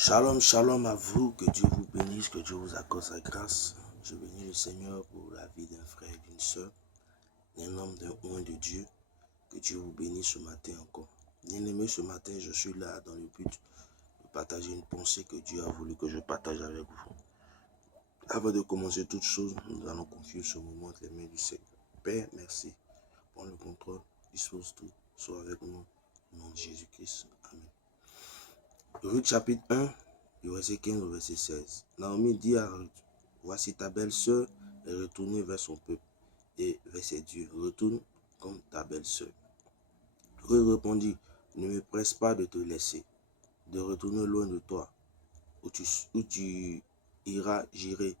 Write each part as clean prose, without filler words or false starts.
Shalom, shalom à vous, que Dieu vous bénisse, que Dieu vous accorde sa grâce. Je bénis le Seigneur pour la vie d'un frère et d'une soeur, d'un homme, d'un oint de Dieu. Que Dieu vous bénisse ce matin encore. Bien-aimé, ce matin, je suis là dans le but de partager une pensée que Dieu a voulu que je partage avec vous. Avant de commencer toute chose, nous allons confier ce moment entre les mains du Seigneur. Père, merci. Prends le contrôle, dispose tout, sois avec nous. Au nom de Jésus-Christ. Amen. Ruth chapitre 1, du verset 15 au verset 16. Naomi dit à Ruth, voici ta belle-sœur est retournée vers son peuple et vers ses dieux. Retourne comme ta belle-sœur. Ruth répondit, ne me presse pas de te laisser, de retourner loin de toi. Où tu iras, j'irai.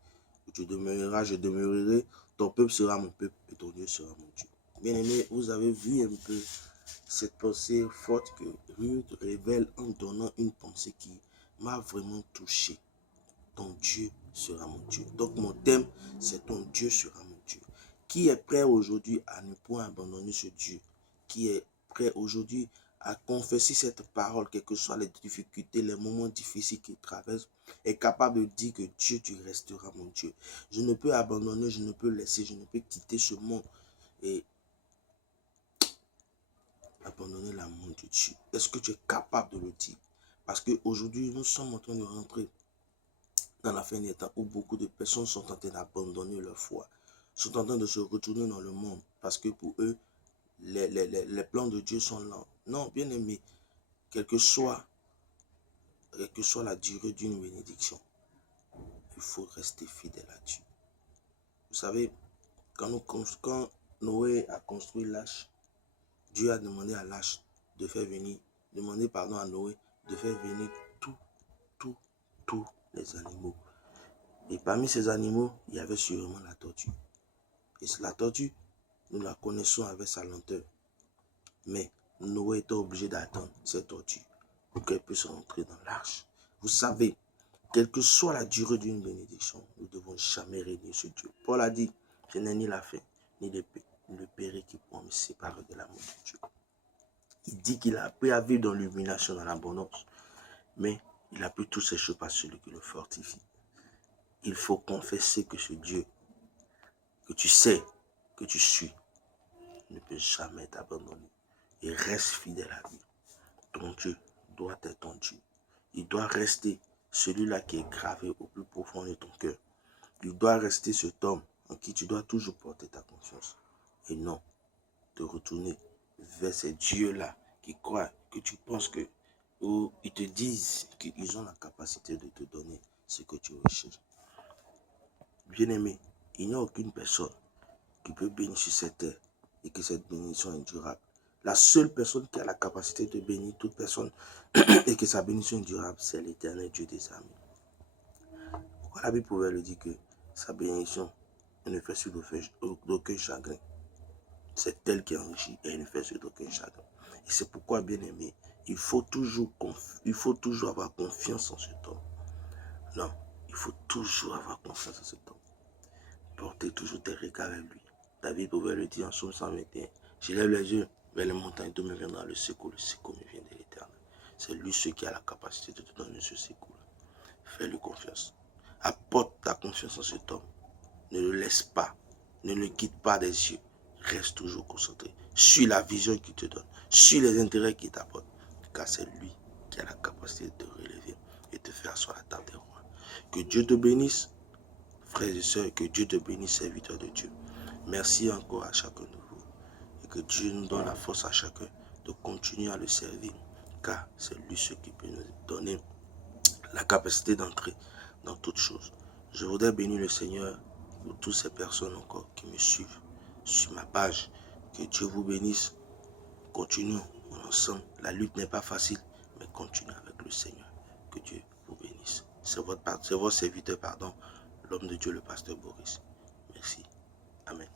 Où tu demeureras, je demeurerai. Ton peuple sera mon peuple et ton Dieu sera mon Dieu. Bien aimé, vous avez vu un peu cette pensée forte que Ruth révèle en donnant une pensée qui m'a vraiment touché. Ton Dieu sera mon Dieu. Donc mon thème, c'est ton Dieu sera mon Dieu. Qui est prêt aujourd'hui à ne point abandonner ce Dieu? Qui est prêt aujourd'hui à confesser cette parole, quelles que soient les difficultés, les moments difficiles qu'il traverse, est capable de dire que Dieu, tu resteras mon Dieu. Je ne peux abandonner, je ne peux laisser, je ne peux quitter ce monde et abandonner l'amour de Dieu. Est-ce que tu es capable de le dire? Parce qu'aujourd'hui, nous sommes en train de rentrer dans la fin des temps où beaucoup de personnes sont en train d'abandonner leur foi, sont en train de se retourner dans le monde parce que pour eux, les plans de Dieu sont lents. Non, bien aimé, quelle que soit la durée d'une bénédiction, il faut rester fidèle à Dieu. Vous savez, quand Noé a construit l'arche, Dieu a demandé à l'arche de faire venir, à Noé de faire venir tous les animaux. Et parmi ces animaux, il y avait sûrement la tortue. Et la tortue, nous la connaissons avec sa lenteur. Mais Noé était obligé d'attendre cette tortue pour qu'elle puisse rentrer dans l'arche. Vous savez, quelle que soit la durée d'une bénédiction, nous ne devons jamais régner sur Dieu. Paul a dit, je n'ai ni la faim, ni le péri qui pourra me séparer de l'amour de Dieu. Il dit qu'il a appris à vivre dans l'illumination, dans l'abondance. Mais il a pris toutes ces choses par celui qui le fortifie. Il faut confesser que ce Dieu, que tu sais, que tu suis, ne peut jamais t'abandonner. Et reste fidèle à lui. Ton Dieu doit être ton Dieu. Il doit rester celui-là qui est gravé au plus profond de ton cœur. Il doit rester cet homme en qui tu dois toujours porter ta confiance. Et non te retourner vers ces dieux-là qui croient, que tu penses que, ou ils te disent qu'ils ont la capacité de te donner ce que tu recherches. Bien-aimé, il n'y a aucune personne qui peut bénir sur cette terre et que cette bénédiction est durable. La seule personne qui a la capacité de bénir toute personne et que sa bénédiction est durable, c'est l'Éternel Dieu des armées. La Bible pouvait le dire que sa bénédiction ne fait sur d'aucun chagrin. C'est elle qui enrichit et elle ne fait sur d'aucun chagrin. Et c'est pourquoi, bien aimé, il faut toujours avoir confiance en cet homme. Non, il faut toujours avoir confiance en cet homme. Portez toujours tes regards avec lui. David pouvait le dire en Psaume 121. Je lève les yeux vers les montagnes, d'où me viendra le secours. Le secours me vient de l'Éternel. C'est lui ce qui a la capacité de te donner ce secours. Fais-lui confiance. Apporte ta confiance en cet homme. Ne le laisse pas. Ne le quitte pas des yeux. Reste toujours concentré. Suis la vision qu'il te donne. Suis les intérêts qu'il t'apporte. Car c'est lui qui a la capacité de te relever et te faire asseoir la table des rois. Que Dieu te bénisse. Frères et sœurs, que Dieu te bénisse, serviteurs de Dieu. Merci encore à chacun de vous. Et que Dieu nous donne la force à chacun de continuer à le servir. Car c'est lui ce qui peut nous donner la capacité d'entrer dans toutes choses. Je voudrais bénir le Seigneur pour toutes ces personnes encore qui me suivent sur ma page. Que Dieu vous bénisse. Continuons ensemble. La lutte n'est pas facile, mais continuez avec le Seigneur. Que Dieu vous bénisse. C'est votre serviteur, l'homme de Dieu, le pasteur Boris. Merci. Amen.